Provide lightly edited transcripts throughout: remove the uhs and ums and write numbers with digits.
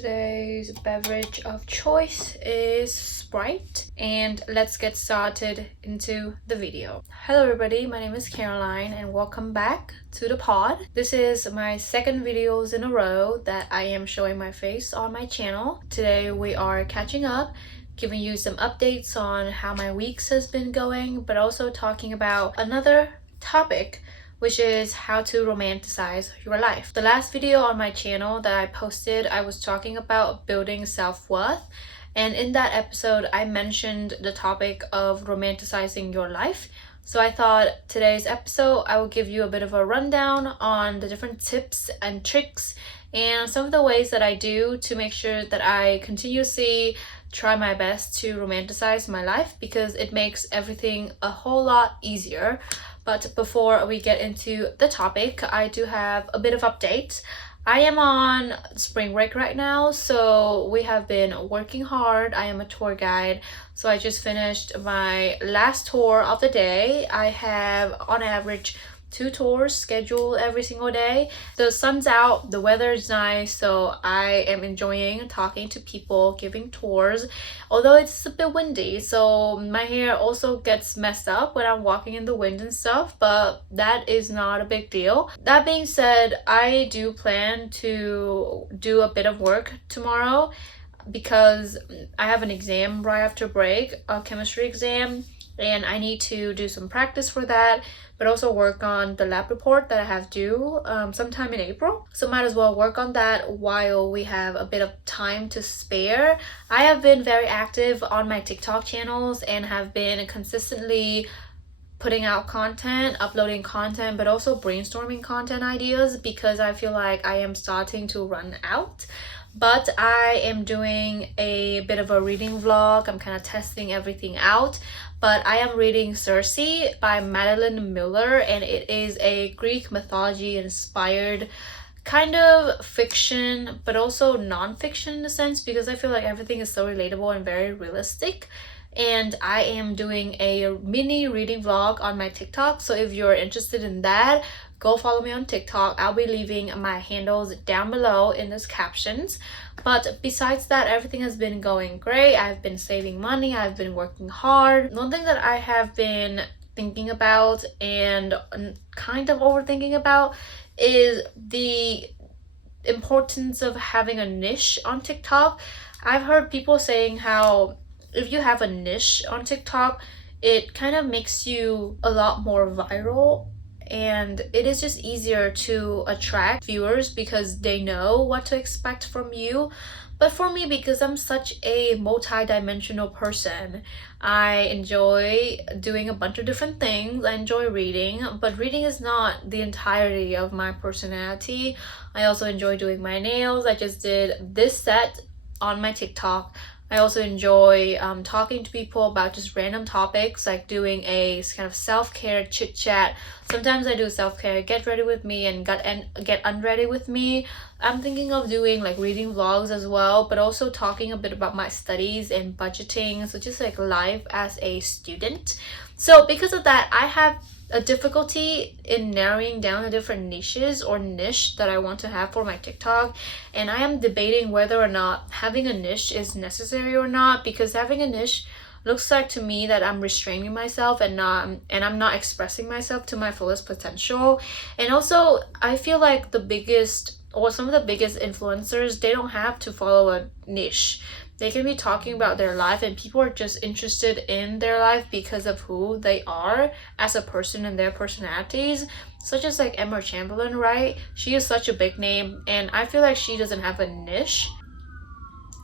today's beverage of choice is Sprite, and let's get started into the video. Hello everybody, my name is Caroline and welcome back to the pod. This is my second videos in a row that I am showing my face on my channel. Today we are catching up, giving you some updates on how my weeks has been going, but also talking about another topic, which is how to romanticize your life. The last video on my channel that I posted, I was talking about building self-worth, and in that episode I mentioned the topic of romanticizing your life. So I thought today's episode I will give you a bit of a rundown on the different tips and tricks and some of the ways that I do to make sure that I continuously try my best to romanticize my life, because it makes everything a whole lot easier. But before we get into the topic, I do have a bit of updates. I am on spring break right now, so we have been working hard. I am a tour guide, so I just finished my last tour of the day. I have on average 2 tours scheduled every single day. The sun's out, the weather is nice, so I am enjoying talking to people, giving tours, although it's a bit windy, so my hair also gets messed up when I'm walking in the wind and stuff, but that is not a big deal. That being said, I do plan to do a bit of work tomorrow because I have an exam right after break, a chemistry exam, and I need to do some practice for that, but also work on the lab report that I have due sometime in April. So might as well work on that while we have a bit of time to spare. I have been very active on my TikTok channels and have been consistently putting out content, uploading content, but also brainstorming content ideas, because I feel like I am starting to run out. But I am doing a bit of a reading vlog. I'm kind of testing everything out. But I am reading Circe by Madeline Miller, and it is a Greek mythology inspired kind of fiction, but also non-fiction in a sense, because I feel like everything is so relatable and very realistic. And I am doing a mini reading vlog on my TikTok, so if you're interested in that, go follow me on TikTok. I'll be leaving my handles down below in those captions. But besides that, everything has been going great. I've been saving money, I've been working hard. One thing that I have been thinking about and kind of overthinking about is the importance of having a niche on TikTok. I've heard people saying how if you have a niche on TikTok, it kind of makes you a lot more viral, and it is just easier to attract viewers because they know what to expect from you. But for me, because I'm such a multi-dimensional person, I enjoy doing a bunch of different things. I enjoy reading, but reading is not the entirety of my personality. I also enjoy doing my nails. I just did this set on my TikTok. I also enjoy talking to people about just random topics, like doing a kind of self-care chit chat. Sometimes I do self-care, get ready with me, and get unready with me. I'm thinking of doing like reading vlogs as well, but also talking a bit about my studies and budgeting, so just like life as a student. So because of that, I have a difficulty in narrowing down the different niches or niche that I want to have for my TikTok, and I am debating whether or not having a niche is necessary or not, because having a niche looks like to me that I'm restraining myself and I'm not expressing myself to my fullest potential. And also I feel like some of the biggest influencers, they don't have to follow a niche. They can be talking about their life, and people are just interested in their life because of who they are as a person and their personalities. Such as like Emma Chamberlain, right? She is such a big name, and I feel like she doesn't have a niche.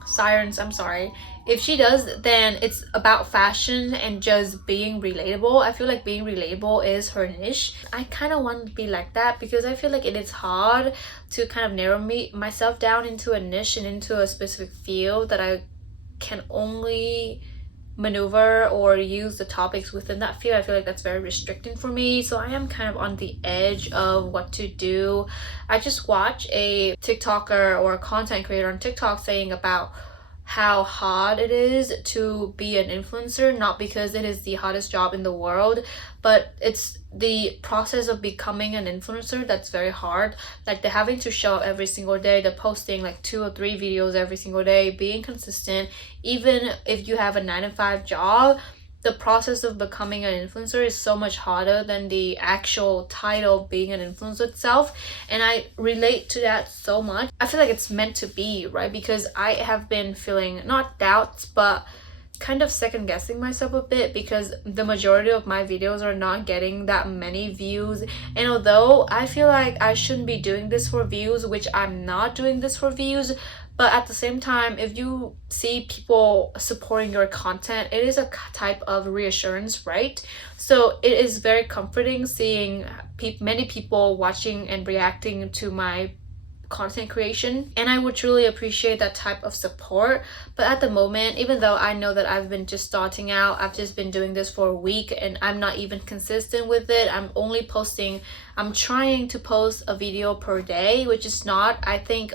Sirens, I'm sorry. If she does, then it's about fashion and just being relatable. I feel like being relatable is her niche. I kind of want to be like that, because I feel like it is hard to kind of narrow myself down into a niche and into a specific field that I can only maneuver or use the topics within that field. I feel like that's very restricting for me, so I am kind of on the edge of what to do. I just watched a TikToker or a content creator on TikTok saying about how hard it is to be an influencer, not because it is the hottest job in the world, but it's the process of becoming an influencer that's very hard. Like they're having to show up every single day, they're posting like 2 or 3 videos every single day, being consistent. Even if you have a 9 to 5 job, the process of becoming an influencer is so much harder than the actual title of being an influencer itself. And I relate to that so much. I feel like it's meant to be, right? Because I have been feeling not doubts, but kind of second guessing myself a bit, because the majority of my videos are not getting that many views. And although I feel like I shouldn't be doing this for views, which I'm not doing this for views, but at the same time, if you see people supporting your content, it is a type of reassurance, right? So it is very comforting seeing many people watching and reacting to my content creation, and I would truly appreciate that type of support. But at the moment, even though I know that I've been just starting out, I've just been doing this for a week and I'm not even consistent with it. I'm trying to post a video per day, which is not, I think,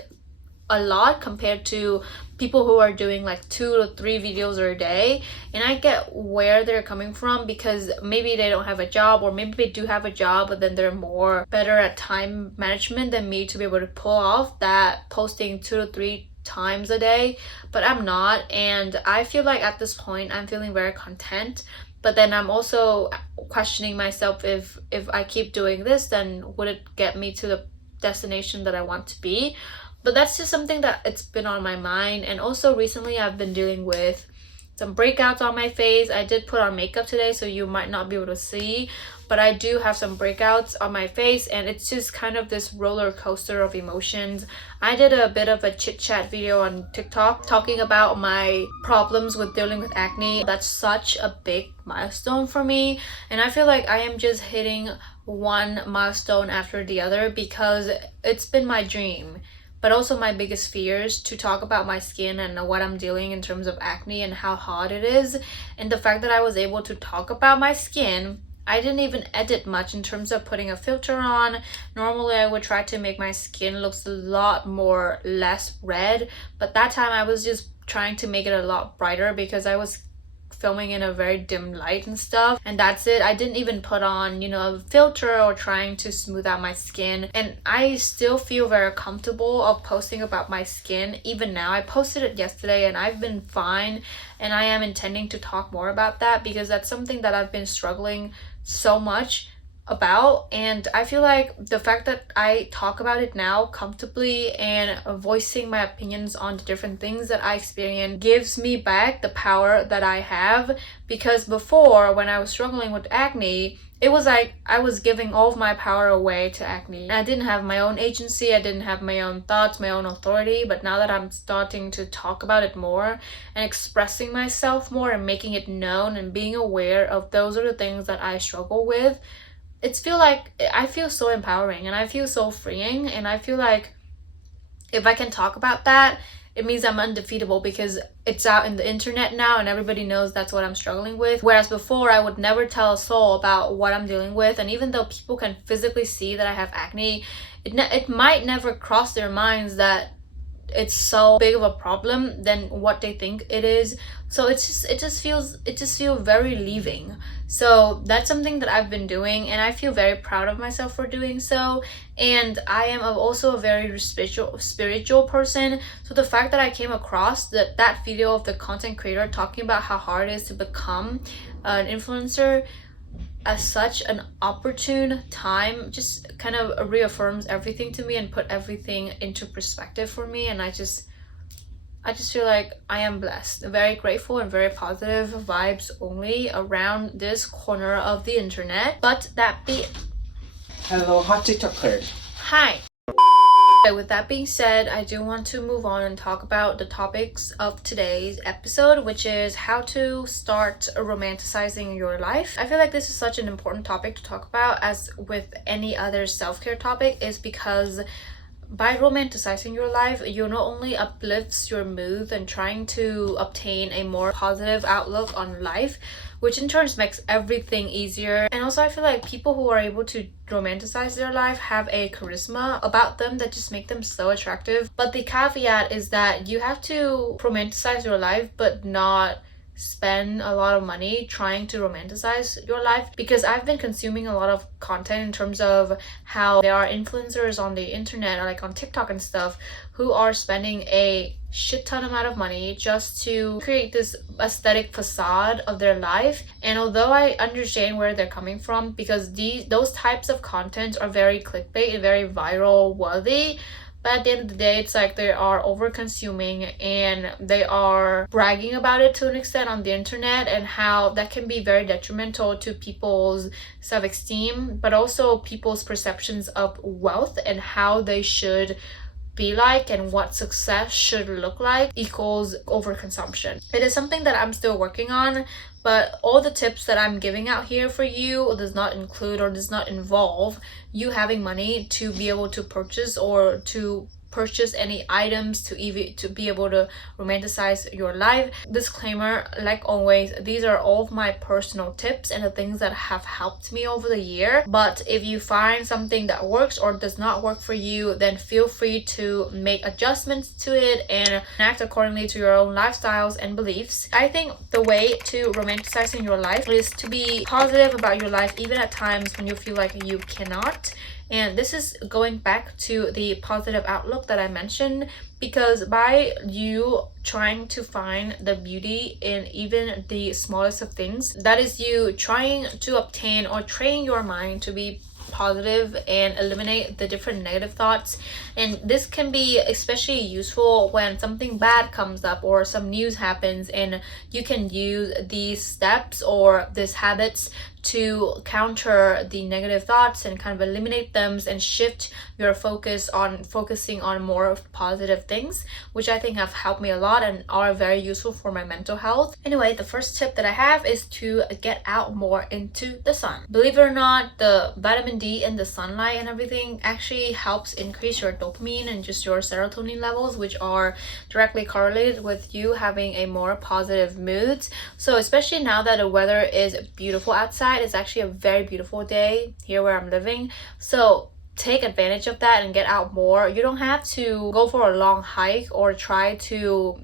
a lot compared to people who are doing like 2 to 3 videos a day. And I get where they're coming from, because maybe they don't have a job, or maybe they do have a job but then they're more better at time management than me to be able to pull off that posting 2 to 3 times a day. But I'm not, and I feel like at this point I'm feeling very content. But then I'm also questioning myself, if I keep doing this, then would it get me to the destination that I want to be? But that's just something that it's been on my mind. And also recently I've been dealing with some breakouts on my face. I did put on makeup today, so you might not be able to see, but I do have some breakouts on my face, and it's just kind of this roller coaster of emotions. I did a bit of a chit chat video on TikTok talking about my problems with dealing with acne. That's such a big milestone for me, and I feel like I am just hitting one milestone after the other, because it's been my dream, but also my biggest fears, to talk about my skin and what I'm dealing in terms of acne and how hard it is. And the fact that I was able to talk about my skin, I didn't even edit much in terms of putting a filter on. Normally I would try to make my skin look a lot more less red, but that time I was just trying to make it a lot brighter, because I was filming in a very dim light and stuff, and that's it. I didn't even put on, a filter or trying to smooth out my skin, and I still feel very comfortable of posting about my skin. Even now, I posted it yesterday and I've been fine, and I am intending to talk more about that, because that's something that I've been struggling so much about. And I feel like the fact that I talk about it now comfortably and voicing my opinions on the different things that I experience gives me back the power that I have. Because before, when I was struggling with acne, it was like I was giving all of my power away to acne. I didn't have my own agency, I didn't have my own thoughts, my own authority. But now that I'm starting to talk about it more and expressing myself more and making it known and being aware of those are the things that I struggle with, I feel so empowering and I feel so freeing. And I feel like if I can talk about that, it means I'm undefeatable, because it's out in the internet now and everybody knows that's what I'm struggling with. Whereas before, I would never tell a soul about what I'm dealing with. And even though people can physically see that I have acne, it might never cross their minds that it's so big of a problem than what they think it is. So it just feels very relieving. So that's something that I've been doing, and I feel very proud of myself for doing so. And I am also a very spiritual person, so the fact that I came across that video of the content creator talking about how hard it is to become an influencer at such an opportune time just kind of reaffirms everything to me and put everything into perspective for me. And I just feel like I am blessed, very grateful, and very positive vibes only around this corner of the internet. But that be Hello, hot TikToker. Hi. With that being said, I do want to move on and talk about the topics of today's episode, which is how to start romanticizing your life. I feel like this is such an important topic to talk about, as with any other self-care topic, is because by romanticizing your life, you not only uplifts your mood and trying to obtain a more positive outlook on life, which in turn makes everything easier. And also I feel like people who are able to romanticize their life have a charisma about them that just make them so attractive. But the caveat is that you have to romanticize your life but not spend a lot of money trying to romanticize your life, because I've been consuming a lot of content in terms of how there are influencers on the internet or like on TikTok and stuff who are spending a shit ton amount of money just to create this aesthetic facade of their life. And although I understand where they're coming from, because those types of content are very clickbait and very viral worthy, but at the end of the day, it's like they are over consuming and they are bragging about it to an extent on the internet, and how that can be very detrimental to people's self-esteem, but also people's perceptions of wealth and how they should be like and what success should look like equals overconsumption. It is something that I'm still working on, but all the tips that I'm giving out here for you does not include or does not involve you having money to be able to purchase or to purchase any items to be able to romanticize your life. Disclaimer, like always, these are all of my personal tips and the things that have helped me over the year. But if you find something that works or does not work for you, then feel free to make adjustments to it and act accordingly to your own lifestyles and beliefs. I think the way to romanticizing your life is to be positive about your life even at times when you feel like you cannot. And this is going back to the positive outlook that I mentioned, because by you trying to find the beauty in even the smallest of things, that is you trying to obtain or train your mind to be positive and eliminate the different negative thoughts. And this can be especially useful when something bad comes up or some news happens, and you can use these steps or these habits to counter the negative thoughts and kind of eliminate them and shift your focus on focusing on more positive things, which I think have helped me a lot and are very useful for my mental health. Anyway, the first tip that I have is to get out more into the sun. Believe it or not, the vitamin D and the sunlight and everything actually helps increase your dopamine and just your serotonin levels, which are directly correlated with you having a more positive mood. So especially now that the weather is beautiful outside, it's actually a very beautiful day here where I'm living, so take advantage of that and get out more. You don't have to go for a long hike or try to,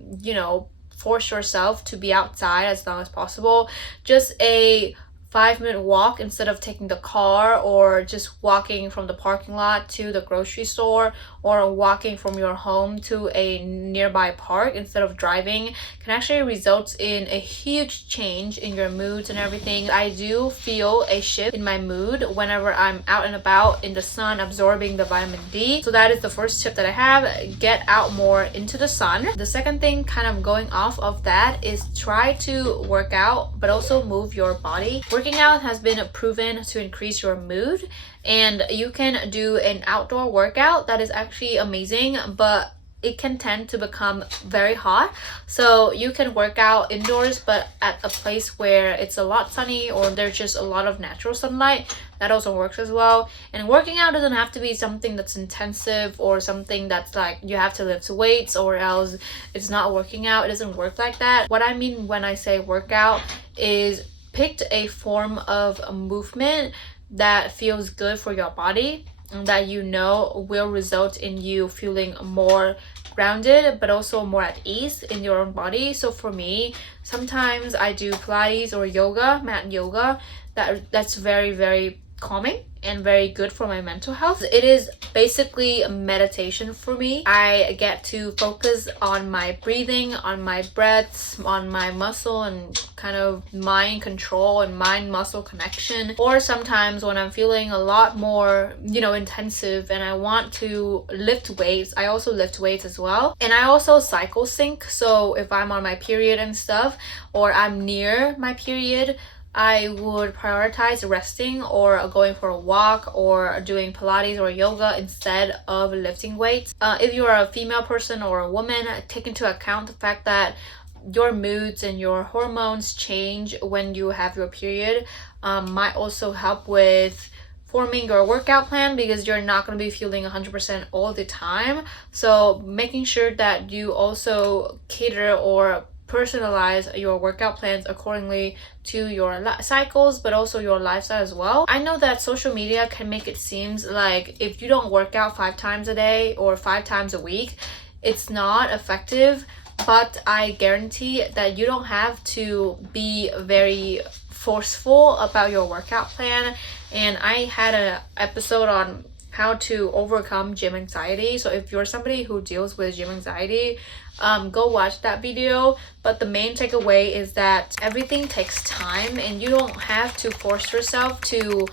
force yourself to be outside as long as possible. Just a 5-minute walk instead of taking the car, or just walking from the parking lot to the grocery store, or walking from your home to a nearby park instead of driving, can actually result in a huge change in your moods and everything. I do feel a shift in my mood whenever I'm out and about in the sun absorbing the vitamin D. So that is the first tip that I have: get out more into the sun. The second thing, kind of going off of that, is try to work out but also move your body. Working out has been proven to increase your mood, and you can do an outdoor workout that is actually amazing, but it can tend to become very hot. So you can work out indoors, but at a place where it's a lot sunny or there's just a lot of natural sunlight. That also works as well. And working out doesn't have to be something that's intensive or something that's like you have to lift weights or else it's not working out. It doesn't work like that. What I mean when I say workout is pick a form of movement that feels good for your body and that will result in you feeling more grounded but also more at ease in your own body. So for me, sometimes I do Pilates or yoga, mat yoga. That's very, very calming and very good for my mental health. It is basically a meditation for me. I get to focus on my breathing, on my breaths, on my muscle and kind of mind control and mind muscle connection. Or sometimes when I'm feeling a lot more, intensive and I want to lift weights, I also lift weights as well. And I also cycle sync. So if I'm on my period and stuff, or I'm near my period, I would prioritize resting or going for a walk or doing Pilates or yoga instead of lifting weights. If you are a female person or a woman, take into account the fact that your moods and your hormones change when you have your period. Might also help with forming your workout plan because you're not going to be feeling 100% all the time. So making sure that you also cater or personalize your workout plans accordingly to your cycles, but also your lifestyle as well. I know that social media can make it seem like if you don't work out 5 times a day or 5 times a week, it's not effective, but I guarantee that you don't have to be very forceful about your workout plan. And I had an episode on how to overcome gym anxiety. So if you're somebody who deals with gym anxiety, go watch that video. But the main takeaway is that everything takes time and you don't have to force yourself to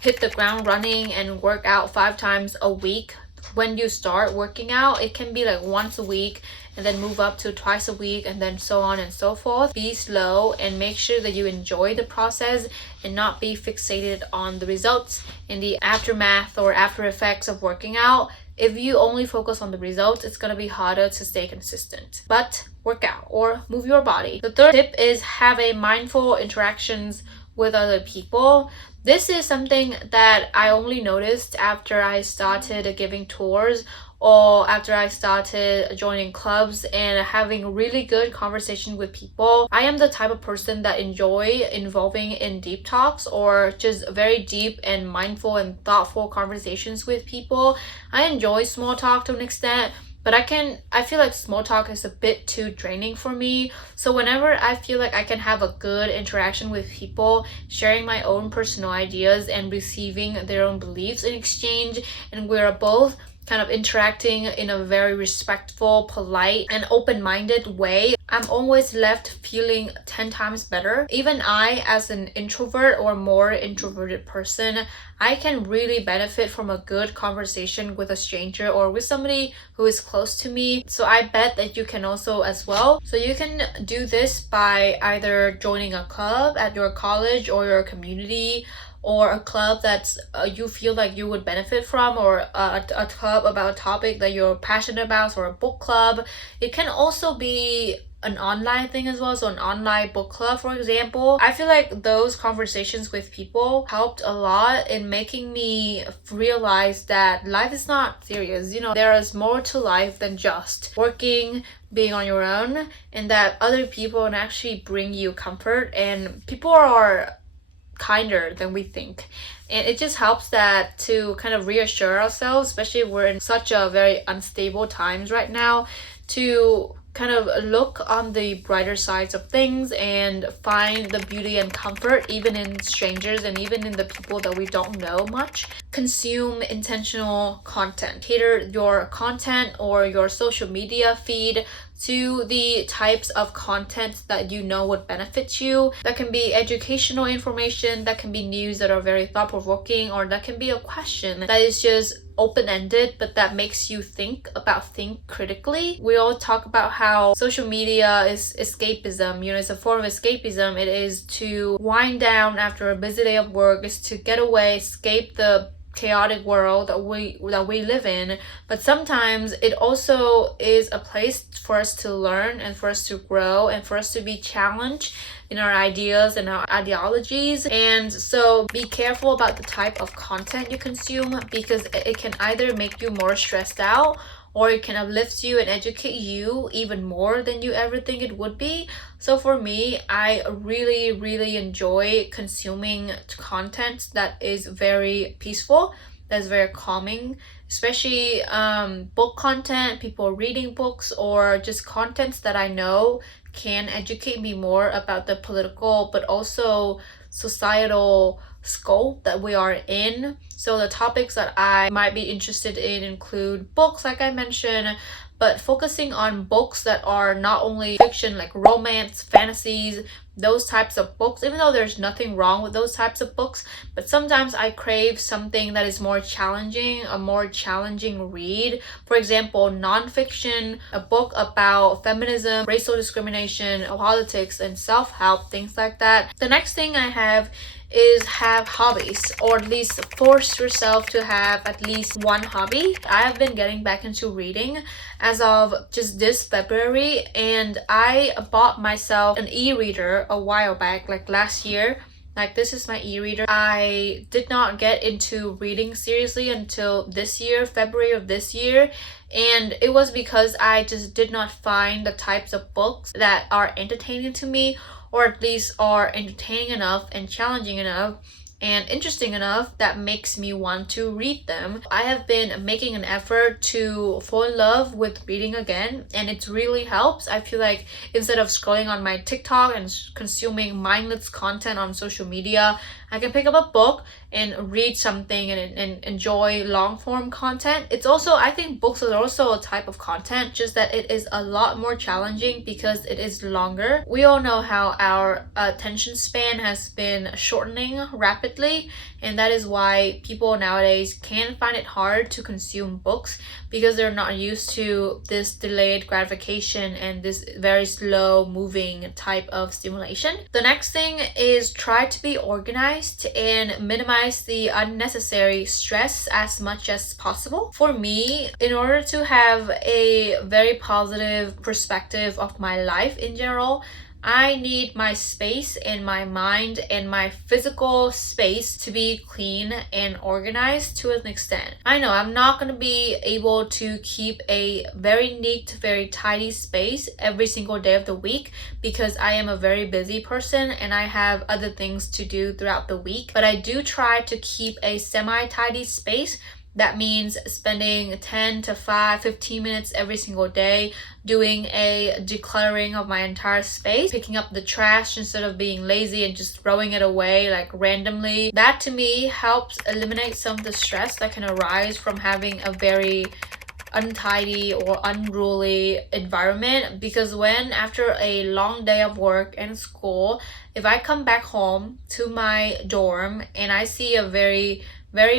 hit the ground running and work out 5 times a week. When you start working out, it can be like once a week and then move up to twice a week and then so on and so forth. Be slow and make sure that you enjoy the process and not be fixated on the results and the aftermath or after effects of working out. If you only focus on the results, it's going to be harder to stay consistent. But work out or move your body. The third tip is have a mindful interactions with other people. This is something that I only noticed after I started giving tours or after I started joining clubs and having really good conversation with people. I am the type of person that enjoy involving in deep talks or just very deep and mindful and thoughtful conversations with people. I enjoy small talk to an extent, but I feel like small talk is a bit too draining for me. So whenever I feel like I can have a good interaction with people, sharing my own personal ideas and receiving their own beliefs in exchange, and we're both kind of interacting in a very respectful, polite, and open-minded way, I'm always left feeling 10 times better. Even I, as an introvert or more introverted person, I can really benefit from a good conversation with a stranger or with somebody who is close to me. So I bet that you can also as well. So you can do this by either joining a club at your college or your community, or a club that's you feel like you would benefit from, or a club about a topic that you're passionate about, or a book club. It can also be an online thing as well, so an online book club, for example. I feel like those conversations with people helped a lot in making me realize that life is not serious. There is more to life than just working, being on your own, and that other people can actually bring you comfort, and people are kinder than we think. And it just helps that to kind of reassure ourselves, especially we're in such a very unstable times right now, to kind of look on the brighter sides of things and find the beauty and comfort even in strangers and even in the people that we don't know much. Consume intentional content. Cater your content or your social media feed to the types of content that you know would benefit you. That can be educational information, that can be news that are very thought-provoking, or that can be a question that is just open-ended but that makes you think critically. We all talk about how social media is escapism. It's a form of escapism. It is to wind down after a busy day of work, is to get away, escape the chaotic world that we live in. But sometimes it also is a place for us to learn and for us to grow and for us to be challenged in our ideas and our ideologies. And so be careful about the type of content you consume, because it can either make you more stressed out or it can uplift you and educate you even more than you ever think it would be. So for me, I really, really enjoy consuming content that is very peaceful, that's very calming, especially book content, people reading books, or just contents that I know can educate me more about the political but also societal scope that we are in. So the topics that I might be interested in include books, like I mentioned, but focusing on books that are not only fiction, like romance, fantasies, those types of books, even though there's nothing wrong with those types of books. But sometimes I crave something that is more challenging, a more challenging read. For example, nonfiction, a book about feminism, racial discrimination, politics, and self-help, things like that. The next thing I have is have hobbies, or at least force yourself to have at least one hobby. I have been getting back into reading as of just this February, and I bought myself an e-reader a while back, like last year. Like, this is my e-reader. I did not get into reading seriously until this year, February of this year. And it was because I just did not find the types of books that are entertaining to me, or at least are entertaining enough and challenging enough and interesting enough that makes me want to read them. I have been making an effort to fall in love with reading again, and it really helps. I feel like instead of scrolling on my TikTok and consuming mindless content on social media, I can pick up a book and read something and enjoy long form content. It's also, I think books are also a type of content, just that it is a lot more challenging because it is longer. We all know how our attention span has been shortening rapidly, and that is why people nowadays can find it hard to consume books because they're not used to this delayed gratification and this very slow moving type of stimulation. The next thing is try to be organized and minimize the unnecessary stress as much as possible. For me, in order to have a very positive perspective of my life in general, I need my space and my mind and my physical space to be clean and organized to an extent. I know I'm not going to be able to keep a very neat, very tidy space every single day of the week because I am a very busy person and I have other things to do throughout the week. But I do try to keep a semi-tidy space. That means spending 10 to 15 minutes every single day doing a decluttering of my entire space, picking up the trash instead of being lazy and just throwing it away like randomly. That to me helps eliminate some of the stress that can arise from having a very untidy or unruly environment, because when after a long day of work and school, if I come back home to my dorm and I see a very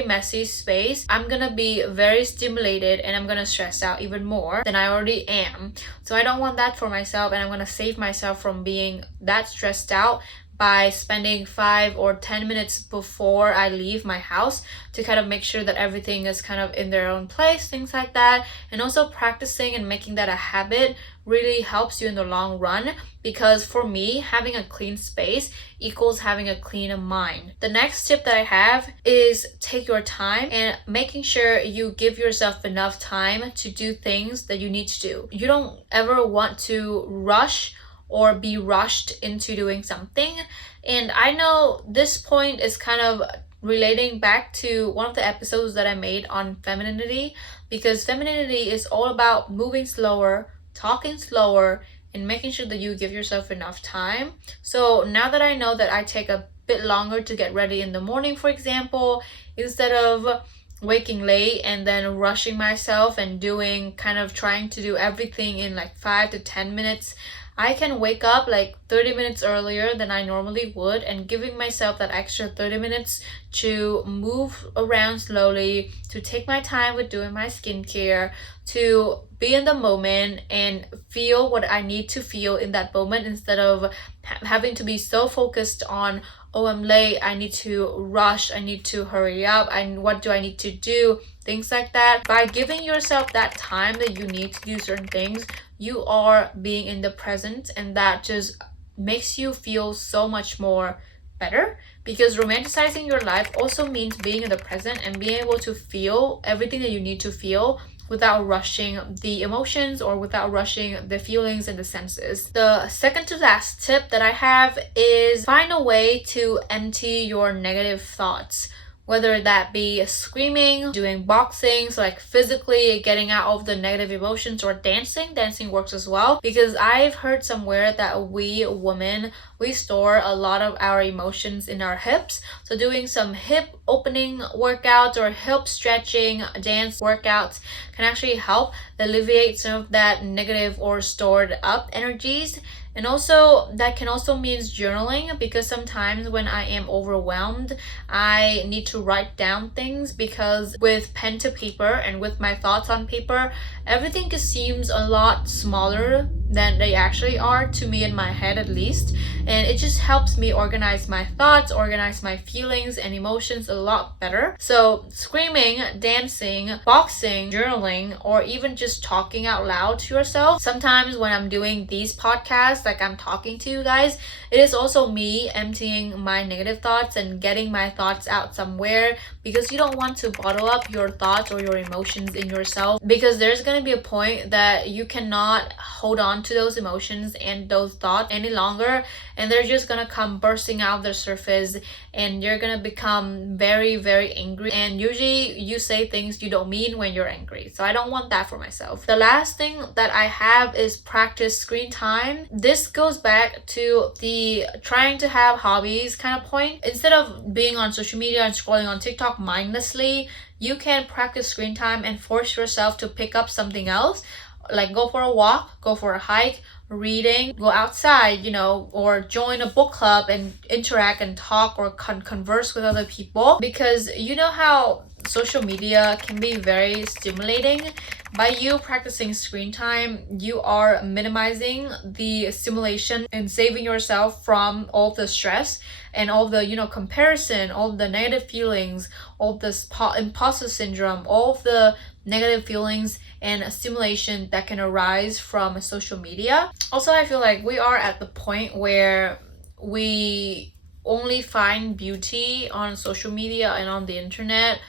messy space, I'm gonna be very stimulated and I'm gonna stress out even more than I already am. So I don't want that for myself, and I'm gonna save myself from being that stressed out by spending 5 or 10 minutes before I leave my house to kind of make sure that everything is kind of in their own place, things like that. And also practicing and making that a habit really helps you in the long run, because for me, having a clean space equals having a clean mind. The next tip that I have is take your time and making sure you give yourself enough time to do things that you need to do. You don't ever want to rush or be rushed into doing something. And I know this point is kind of relating back to one of the episodes that I made on femininity, because femininity is all about moving slower, talking slower, and making sure that you give yourself enough time. So now that I know that I take a bit longer to get ready in the morning, for example, instead of waking late and then rushing myself and trying to do everything in like 5 to 10 minutes, I can wake up like 30 minutes earlier than I normally would, and giving myself that extra 30 minutes to move around slowly, to take my time with doing my skincare, to be in the moment and feel what I need to feel in that moment, instead of having to be so focused on, oh, I'm late, I need to rush, I need to hurry up, and what do I need to do, things like that. By giving yourself that time that you need to do certain things, you are being in the present, and that just makes you feel so much more better, because romanticizing your life also means being in the present and being able to feel everything that you need to feel without rushing the emotions or without rushing the feelings and the senses. The second to last tip that I have is find a way to empty your negative thoughts. Whether that be screaming, doing boxing, so like physically getting out of the negative emotions, or dancing. Dancing works as well, because I've heard somewhere that we women, we store a lot of our emotions in our hips. So doing some hip opening workouts or hip stretching dance workouts can actually help alleviate some of that negative or stored up energies. And also that can also means journaling, because sometimes when I am overwhelmed, I need to write down things, because with pen to paper and with my thoughts on paper, everything just seems a lot smaller than they actually are, to me, in my head at least. And it just helps me organize my thoughts, organize my feelings and emotions a lot better. So screaming, dancing, boxing, journaling, or even just talking out loud to yourself, sometimes when I'm doing these podcasts, like I'm talking to you guys, it is also me emptying my negative thoughts and getting my thoughts out somewhere, because you don't want to bottle up your thoughts or your emotions in yourself, because there's going to be a point that you cannot hold on to those emotions and those thoughts any longer, and they're just going to come bursting out the surface, and you're going to become very, very angry. And usually you say things you don't mean when you're angry, so I don't want that for myself. The last thing that I have is practice screen time. This goes back to the trying to have hobbies kind of point. Instead of being on social media and scrolling on TikTok mindlessly, you can practice screen time and force yourself to pick up something else, like go for a walk, go for a hike, reading, go outside, or join a book club and interact and talk or converse with other people. Because you know how social media can be very stimulating. By you practicing screen time, you are minimizing the stimulation and saving yourself from all the stress and all the comparison, all the negative feelings, all this imposter syndrome, all of the negative feelings and stimulation that can arise from social media. Also, I feel like we are at the point where we only find beauty on social media and on the internet,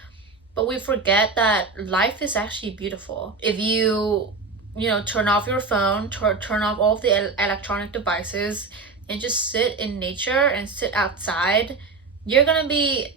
but we forget that life is actually beautiful. If you turn off your phone, turn off all of the electronic devices, and just sit in nature and sit outside, you're gonna be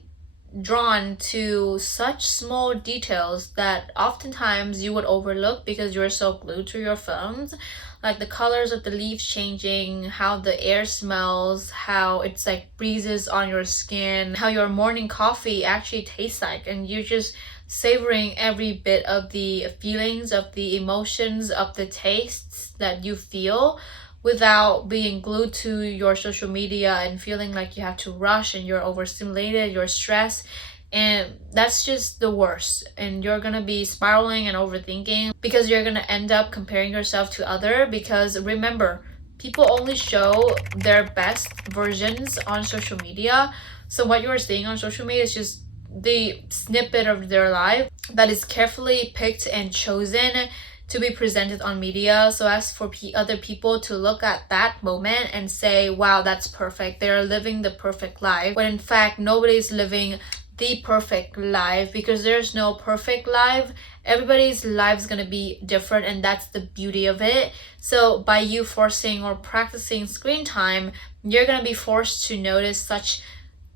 drawn to such small details that oftentimes you would overlook because you're so glued to your phones. Like the colors of the leaves changing, how the air smells, how it's like breezes on your skin, how your morning coffee actually tastes like, and you're just savoring every bit of the feelings, of the emotions, of the tastes that you feel, without being glued to your social media and feeling like you have to rush and you're overstimulated, you're stressed. And that's just the worst. And you're gonna be spiraling and overthinking because you're gonna end up comparing yourself to other. Because remember, people only show their best versions on social media. So what you're seeing on social media is just the snippet of their life that is carefully picked and chosen to be presented on media, so as for other people to look at that moment and say, wow, that's perfect, they're living the perfect life, when in fact nobody's living the perfect life, because there's no perfect life. Everybody's life is gonna be different, and that's the beauty of it. So by you forcing or practicing screen time, you're gonna be forced to notice such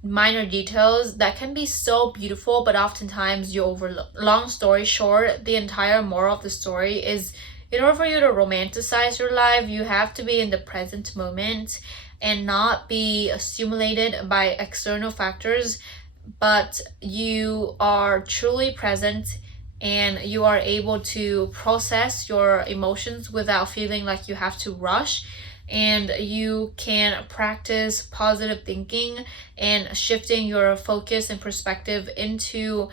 minor details that can be so beautiful, but oftentimes you overlook. Long story short, the entire moral of the story is, in order for you to romanticize your life, you have to be in the present moment and not be stimulated by external factors, but you are truly present and you are able to process your emotions without feeling like you have to rush. And you can practice positive thinking and shifting your focus and perspective into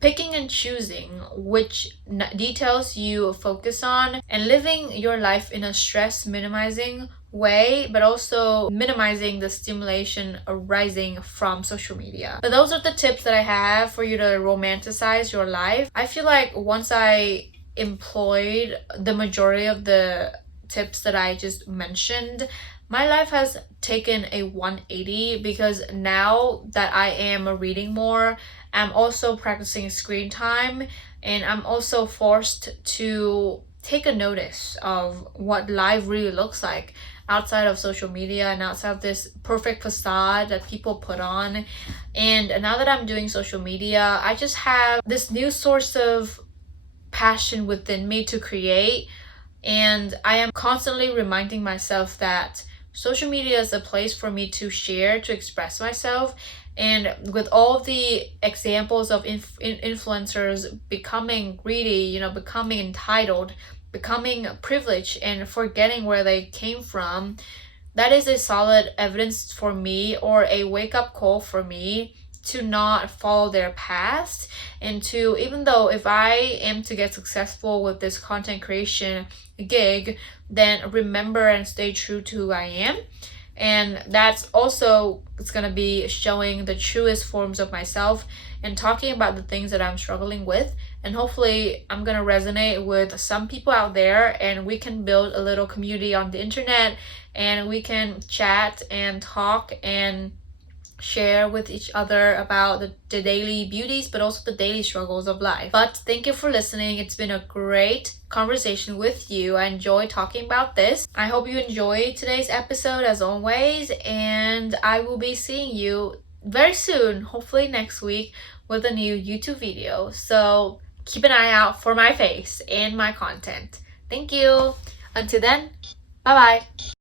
picking and choosing which details you focus on, and living your life in a stress minimizing way, but also minimizing the stimulation arising from social media. But those are the tips that I have for you to romanticize your life. I feel like once I employed the majority of the tips that I just mentioned, my life has taken a 180, because now that I am reading more, I'm also practicing screen time, and I'm also forced to take a notice of what life really looks like outside of social media and outside of this perfect facade that people put on. And now that I'm doing social media, I just have this new source of passion within me to create. And I am constantly reminding myself that social media is a place for me to share, to express myself. And with all the examples of influencers becoming greedy, becoming entitled, becoming privileged, and forgetting where they came from, that is a solid evidence for me, or a wake-up call for me, to not follow their past, and to, even though if I am to get successful with this content creation gig, then remember and stay true to who I am. And that's also, it's gonna be showing the truest forms of myself and talking about the things that I'm struggling with. And hopefully I'm gonna resonate with some people out there, and we can build a little community on the internet, and we can chat and talk and share with each other about the daily beauties, but also the daily struggles of life. But thank you for listening. It's been a great conversation with you. I enjoy talking about this. I hope you enjoyed today's episode as always, and I will be seeing you very soon, hopefully next week, with a new YouTube video. So keep an eye out for my face and my content. Thank you. Until then, bye bye.